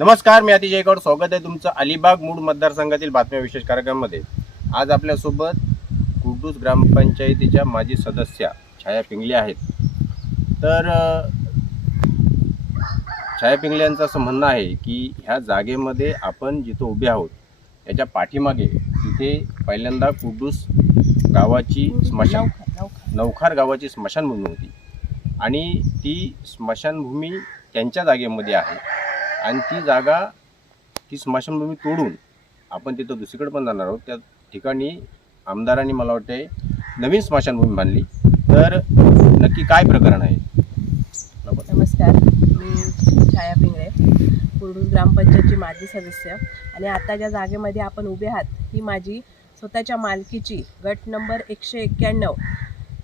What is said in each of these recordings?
नमस्कार मी अतिशय गौड स्वागत आहे तुमचं अलिबाग मूळ मतदारसंघातील बातम्या विशेष कार्यक्रमामध्ये. आज आपल्यासोबत कुडूस ग्रामपंचायतीच्या माजी सदस्या छाया पिंगले आहेत. तर छाया पिंगले यांचं असं म्हणणं आहे की ह्या जागेमध्ये आपण जिथं उभे आहोत याच्या पाठीमागे तिथे पहिल्यांदा कुडूस गावाची स्मशान नवखार गावाची स्मशानभूमी होती. आणि ती स्मशानभूमी त्यांच्या जागेमध्ये आहे. आणि ती जागा ती स्मशानभूमी तोडून आपण तिथं दुसरीकडे पण जाणार आहोत. त्या ठिकाणी आमदारांनी मला वाटते नवीन स्मशानभूमी बांधली. तर नक्की काय प्रकरण आहे? नमस्कार. मी छाया पिंगळे कुर्डूस ग्रामपंचायतची माजी सदस्य. आणि आता ज्या जागेमध्ये आपण उभे आहात ही माझी स्वतःच्या मालकीची गट नंबर एकशे एक्क्याण्णव.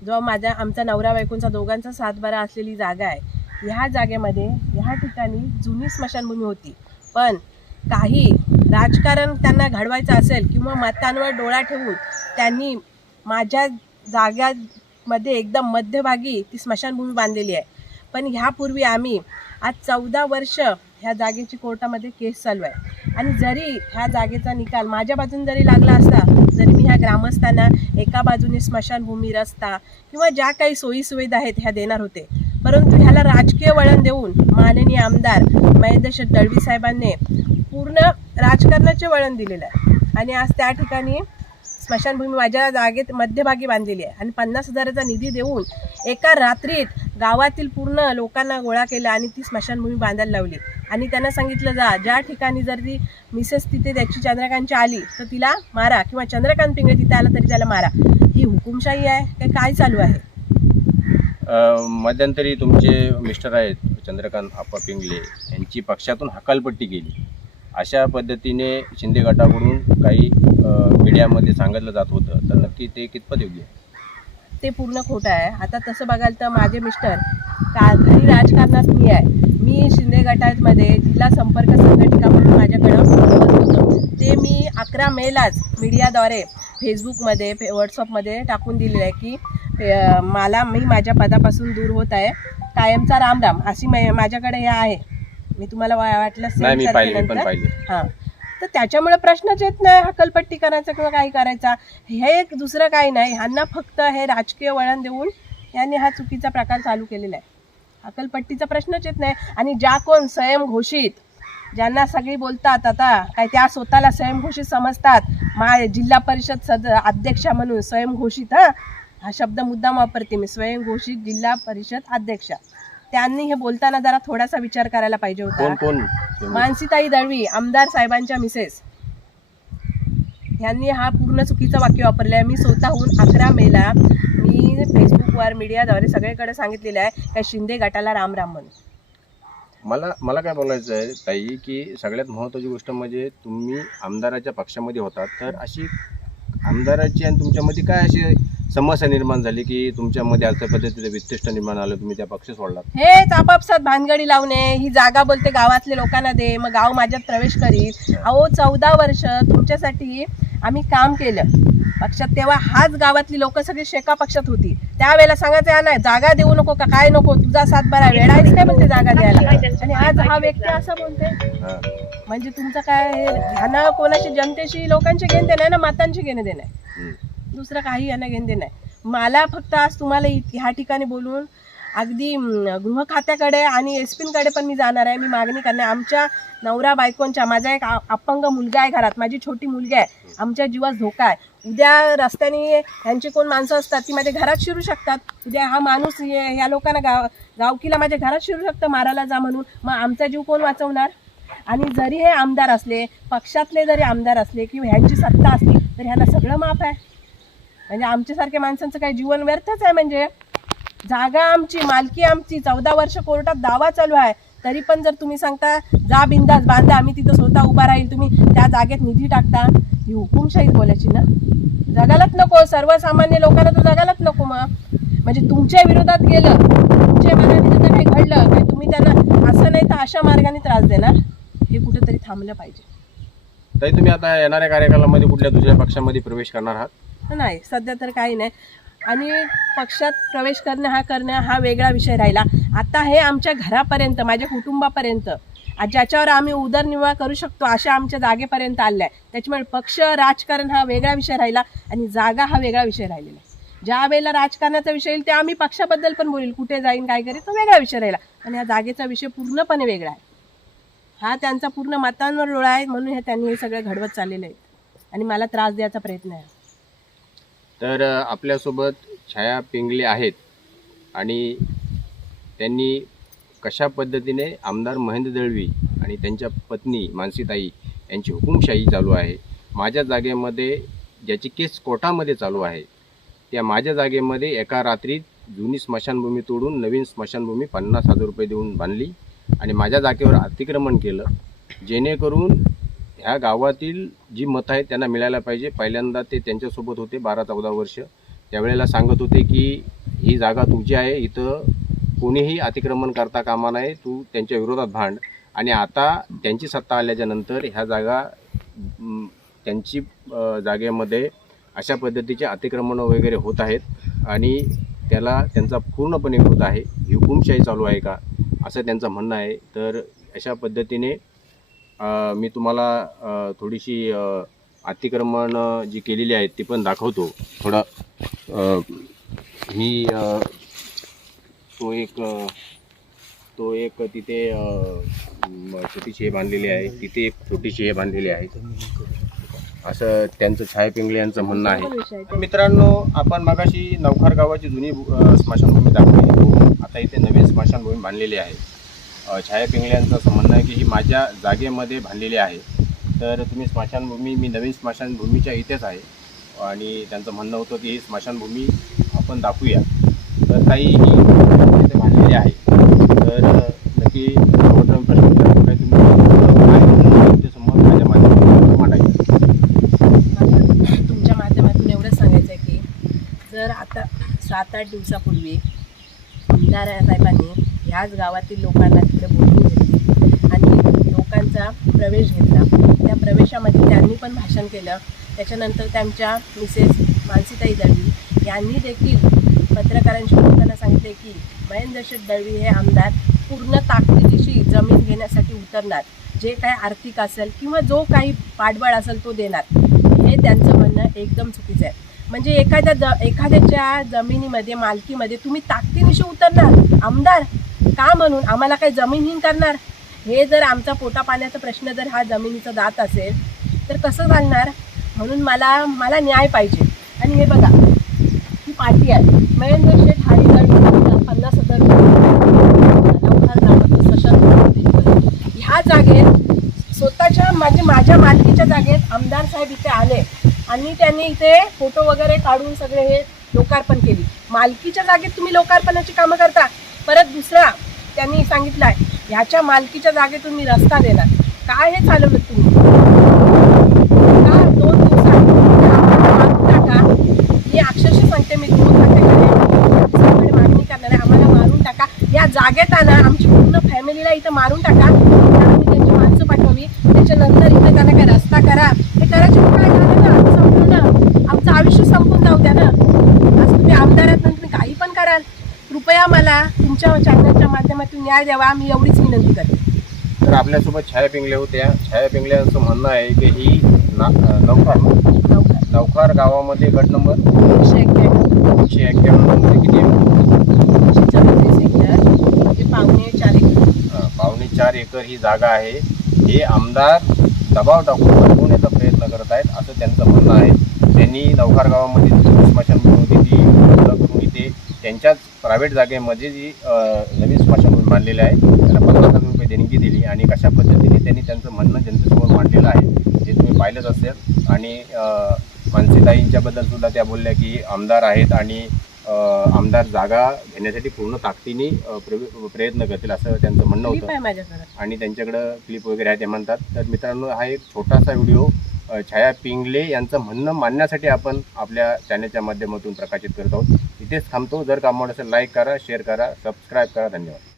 जो माझ्या आमचा नवरा बायकोंचा दोघांचा सातबारा असलेली जागा आहे. ह्या जागेमध्ये ह्या ठिकाणी जुनी स्मशानभूमी होती. पण काही राजकारण त्यांना घडवायचं असेल किंवा मतांवर डोळा ठेवून त्यांनी माझ्या जाग्यामध्ये एकदम मध्यभागी ती स्मशानभूमी बांधलेली आहे. पण ह्यापूर्वी आम्ही आज चौदा वर्ष ह्या जागेची कोर्टामध्ये केस चालू आहे आणि जरी ह्या जागेचा निकाल माझ्या बाजून जरी लागला असता जरी मी ह्या ग्रामस्थांना एका बाजूने स्मशानभूमी रस्ता किंवा ज्या काही सोयीसुविधा आहेत ह्या देणार होते परंतु ह्याला राजकीय वळण देऊन माननीय आमदार महेंद्र शेठ दळवी साहेबांनी पूर्ण राजकारणाचे वळण दिलेलं आहे. आणि आज त्या ठिकाणी स्मशानभूमी माझ्या जागेत मध्यभागी बांधलेली आहे. आणि पन्नास हजाराचा निधी देऊन एका रात्रीत गावातील पूर्ण लोकांना गोळा केला आणि ती स्मशानभूमी बांधायला लावली. आणि त्यांना सांगितलं जा ज्या ठिकाणी जर ती मिसेस तिथे त्याची चंद्रकांतची आली तर तिला मारा किंवा चंद्रकांत पिंगळे तिथे आला तरी त्याला मारा. ही हुकुमशाही आहे काय काय चालू आहे? मध्यंतरी तुमचे मिस्टर आहेत चंद्रकांत आप्पा पिंगले यांची पक्षातून हकालपट्टी केली. अशा पद्धतीने शिंदे गटाकडून काही मीडियामध्ये सांगितलं जात होतं तर नक्की ते कितपत योग्य आहे? ते पूर्ण खोटं आहे. आता तसं बघाल तर माझे मिस्टर कारखानी राजकारणात मी आहे. मी शिंदे गटामध्ये जिल्हा संपर्क संघटिका म्हणून माझ्याकडं होतं. ते मी अकरा मेलाच मीडियाद्वारे फेसबुकमध्ये फे व्हॉट्सअपमध्ये टाकून दिलेलं आहे की मला मी माझ्या पदापासून दूर होत आहे. कायमचा राम राम अशी माझ्याकडे हे आहे. मी तुम्हाला वाटलं हां. तर त्याच्यामुळे प्रश्नच येत नाही हकलपट्टी करायचा किंवा काही करायचा. हे एक दुसरं काही नाही ह्यांना फक्त हे राजकीय वळण देऊन यांनी हा चुकीचा प्रकार चालू केलेला आहे. हकलपट्टीचा प्रश्नच येत नाही. आणि ज्या कोण स्वयंघोषित ज्यांना सगळी बोलतात आता काय त्या स्वतःला स्वयंघोषित समजतात. मा जिल्हा परिषद सद अध्यक्षा म्हणून स्वयंघोषित हा. हा शब्द मुद्दाम वापरते मी. स्वयंघोषित जिल्हा परिषद अध्यक्षा. त्यांनी हे बोलताना जरा थोडासा विचार करायला पाहिजे होता. कोण मानसीताई दळवी आमदार साहेबांच्या मिसेस. यांनी हा पूर्ण चुकीचं वाक्य वापरलं आहे मी स्वतःहून अकरा मेला मी फेसबुकवर मीडियाद्वारे सगळीकडे सांगितलेलं आहे का शिंदे गटाला राम राम म्हणून. मला मला काय बोलायचं आहे ताई की सगळ्यात महत्त्वाची गोष्ट म्हणजे तुम्ही आमदाराच्या पक्षामध्ये होतात तर अशी आमदाराची आणि तुमच्यामध्ये काय अशी समस्या निर्माण झाली की तुमच्यामध्ये अशा पद्धतीचं वित्तिष्ट निर्माण आलं तुम्ही त्या पक्ष सोडलात? हेच आपापसात भानगडी लावणे ही जागा बोलते गावातले लोकांना दे मग गाव माझ्यात प्रवेश करीत अहो चौदा वर्ष तुमच्यासाठी आम्ही काम केलं. पक्षात तेव्हा हाच गावातली लोक सगळी शेका पक्षात होती. त्यावेळेला सांगायचं "हा नाही जागा देऊ नको का काय नको तुझा सातबारा वेळ आहेच काय म्हणते जागा द्यायला. आणि आज हा व्यक्ती असं बोलते हां म्हणजे तुमचं काय ह्यानं कोणाशी जनतेशी लोकांचे घेणं देणं ना मातांचे घेणं देणं आहे. दुसरं काही यांना घेणं देणं आहे. मला फक्त आज तुम्हाला इ- ह्या ठिकाणी बोलून अगदी गृह खात्याकडे आणि एस पींकडे पण मी जाणार आहे. मी मागणी करणार आमच्या नवरा बायकोंच्या माझा एक अपंग मुलगा आहे घरात. माझी छोटी मुलगी आहे. आमच्या जीवास धोका आहे. उद्या रस्त्याने ह्यांची कोण माणसं असतात ती माझ्या घरात शिरू शकतात. उद्या हा माणूस ये- ह्या लोकांना गाव गावकीला माझ्या घरात शिरू शकतं मारायला जा म्हणून. मग आमचा जीव कोण वाचवणार? आणि जरी हे आमदार असले पक्षातले जरी आमदार असले किंवा ह्यांची सत्ता असली तर ह्याला सगळं माफ आहे. म्हणजे आमच्यासारख्या माणसांचं काही जीवन व्यर्थच आहे. म्हणजे जागा आमची मालकी आमची चौदा वर्ष कोर्टात दावा चालू आहे. तरी पण जर तुम्ही सांगता जा बिंदास बांधा आम्ही तिथं स्वतः उभा राहील तुम्ही त्या जागेत निधी टाकता. ही हुकुमशाही बोलायची ना? जगालाच नको सर्वसामान्य लोकांना तर जगालाच नको मग. म्हणजे तुमच्या विरोधात गेलं तुमच्या मनाविरुद्ध काही घडलं की तुम्ही त्यांना असं नाही तर अशा मार्गाने त्रास देणार हे कुठेतरी थांबलं पाहिजे. ताई तुम्ही आता येणाऱ्या कार्यकालामध्ये कुठल्या दुसऱ्या पक्षामध्ये प्रवेश करणार आहात? नाही सध्या तर काही नाही. आणि पक्षात प्रवेश करणं हा करणं हा वेगळा विषय राहिला. आता हे आमच्या घरापर्यंत माझ्या कुटुंबापर्यंत ज्याच्यावर आम्ही उदरनिर्वाह करू शकतो अशा आमच्या जागेपर्यंत आल्या. आहे त्याच्यामुळे पक्ष राजकारण हा वेगळा विषय राहिला आणि जागा हा वेगळा विषय राहिलेला आहे. ज्या वेळेला राजकारणाचा विषय येईल ते आम्ही पक्षाबद्दल पण बोलेल. कुठे जाईन काय करेल तो वेगळा विषय राहिला. आणि या जागेचा विषय पूर्णपणे वेगळा आहे. हा त्यांचा पूर्ण मतांवर डोळा आहे म्हणून हे त्यांनी हे सगळं घडवत चाललेलं आहे. आणि मला त्रास द्यायचा प्रयत्न आहे. तर आपल्यासोबत छाया पिंगले आहेत. आणि त्यांनी कशा पद्धतीने आमदार महेंद्र दळवी आणि त्यांच्या पत्नी मानसीताई यांची हुकुमशाही चालू आहे? माझ्या जागेमध्ये ज्याची केस कोर्टामध्ये चालू आहे त्या माझ्या जागेमध्ये एका रात्रीत जुनी स्मशानभूमी तोडून नवीन स्मशानभूमी पन्नास हजार रुपये देऊन बांधली आणि माझ्या जागेवर अतिक्रमण केलं. जेणेकरून ह्या गावातील जी मतं आहेत त्यांना मिळायला पाहिजे. पहिल्यांदा ते त्यांच्यासोबत होते बारा चौदा वर्ष. त्यावेळेला सांगत होते की ही जागा तुझी आहे इथं कोणीही अतिक्रमण करता कामा नये तू त्यांच्या विरोधात भांड. आणि आता त्यांची सत्ता आल्याच्यानंतर ह्या जागा त्यांची जागेमध्ये अशा पद्धतीचे अतिक्रमणं वगैरे होत आहेत. आणि त्याला त्यांचा पूर्णपणे विरोध आहे. ही हुकुमशाही चालू आहे का? असं त्यांचं म्हणणं आहे. तर अशा पद्धतीने मी तुम्हाला थोडीशी अतिक्रमण जी केलेली आहेत ती पण दाखवतो. थोडं मी ही तो एक तो एक तिथे छोटीशी हे बांधलेली आहे. तिथे एक छोटीशी हे बांधलेली आहे. असं त्यांचं छाया पिंगळे यांचं म्हणणं आहे. मित्रांनो आपण मगाशी नवखार गावाची जुनी स्मशानभूमी दाखवली. आता इथे नवीन स्मशानभूमी बांधलेली आहे. छाया पिंगळे यांचं म्हणणं आहे की ही माझ्या जागेमध्ये बांधलेली आहे. तर तुम्ही स्मशानभूमी मी नवीन स्मशानभूमीच्या इथेच आहे. आणि त्यांचं म्हणणं होतं की ही स्मशानभूमी आपण दाखवूया. तर काही ही आहे. तर नक्की सर्वप्रथम प्रश्न काय तुमच्या माध्यमातून एवढंच सांगायचं आहे की जर आता सात आठ दिवसापूर्वी आमदार साहेबांनी ह्याच गावातील लोकांना तिथे बोलून घेतली आणि लोकांचा प्रवेश घेतला. त्या प्रवेशामध्ये त्यांनी पण भाषण केलं. त्याच्यानंतर त्यांच्या मिसेस मानसीताई दळवी यांनी देखील पत्रकारांशी बोलताना सांगितले की महेंद्र शेठ दळवी हे आमदार पूर्ण ताकदीशी जमीन घेण्यासाठी उतरणार. जे काय आर्थिक असेल किंवा जो काही पाठबळ असेल तो देणार. हे त्यांचं म्हणणं एकदम चुकीचं आहे. म्हणजे एखाद्या ज एखाद्याच्या जमिनीमध्ये मालकीमध्ये तुम्ही ताकदीनिशी उतरणार. आमदार का म्हणून? आम्हाला काही जमीनहीन करणार? हे जर आमचा पोटापाण्याचा प्रश्न जर हा जमिनीचा जात असेल तर कसं चालणार म्हणून मला मला न्याय पाहिजे. आणि हे बघा ही पार्टी आहे. महेंद्र शेठ हारी गाडी पन्नास हजार रुपये नवखार ग्रामाचं स्मशान ह्या जागेत स्वतःच्या म्हणजे माझ्या मालकीच्या जागेत आमदार साहेब इथे आले आणि त्यांनी इथे फोटो वगैरे काढून सगळे हे लोकार्पण केली. मालकीच्या जागेत तुम्ही लोकार्पणाची कामं करता. परत दुसरा त्यांनी सांगितलंय ह्याच्या मालकीच्या जागेतून मी रस्ता देणार. काय हे चालवलं तुम्ही का दोन दिवसात म्हणजे आम्हाला मारून टाका मी अक्षरशः सांगते मी दोन खातेकडे मागणी करणार आहे आम्हाला मारून टाका या जागेत आणा आमची पूर्ण फॅमिलीला इथं मारून टाका. त्यांनी त्यांची माणसं पाठवावी त्याच्यानंतर इथे त्यांना काय रस्ता करा. हे करायचे काय झालं ना? संपूर्ण आमचं आयुष्य संपून जाऊ द्या ना? आज तुम्ही आमदार आहात तुम्ही काही पण कराल. कृपया मला तुमच्या चॅनलच्या माध्यमातून न्याय द्यावा. मी एवढीच विनंती करते. तर आपल्यासोबत छाया पिंगले होत्या. छाया पिंगले यांचं म्हणणं आहे की ही ना नवखार गावामध्ये गट नंबर एकशे एक्क्याण्णव. एकशे एक्क्याण्णवमध्ये किती आहे? एकशे चौतीस हेक्टर म्हणजे पावणे चार एकर अं, पावणे चार एकर ही जागा आहे. हे आमदार दबाव टाकून लपवण्याचा प्रयत्न करत आहेत असं त्यांचं म्हणणं आहे. त्यांनी नवखार गावामध्ये जी स्मशानभूमी होती ती उपलब्ध करून इथे त्यांच्याच प्रायव्हेट जागेमध्ये जी नवीन स्मशानभूमी बांधलेली आहे त्यांना पन्नास हजार रुपये देणगी दिली आणि कशा पद्धतीने त्यांनी त्यांचं म्हणणं जनतेसमोर मांडलेलं आहे ते तुम्ही पाहिलंच असेल. आणि अं, मानसीताईंच्याबद्दल सुद्धा त्या बोलल्या की आमदार आहेत आणि आमदार जागा घेण्यासाठी पूर्ण ताकदीने प्रयत्न करतील असं त्यांचं म्हणणं होतं. आणि त्यांच्याकडं क्लिप वगैरे आहे ते म्हणतात. तर मित्रांनो हा एक छोटासा व्हिडिओ छाया पिंगले यांचं म्हणणं मांडण्यासाठी आपण आपल्या चॅनलच्या माध्यमातून प्रकाशित करत आहोत. इथेच थांबतो. जर काम असेल लाईक करा शेअर करा सबस्क्राईब करा. धन्यवाद.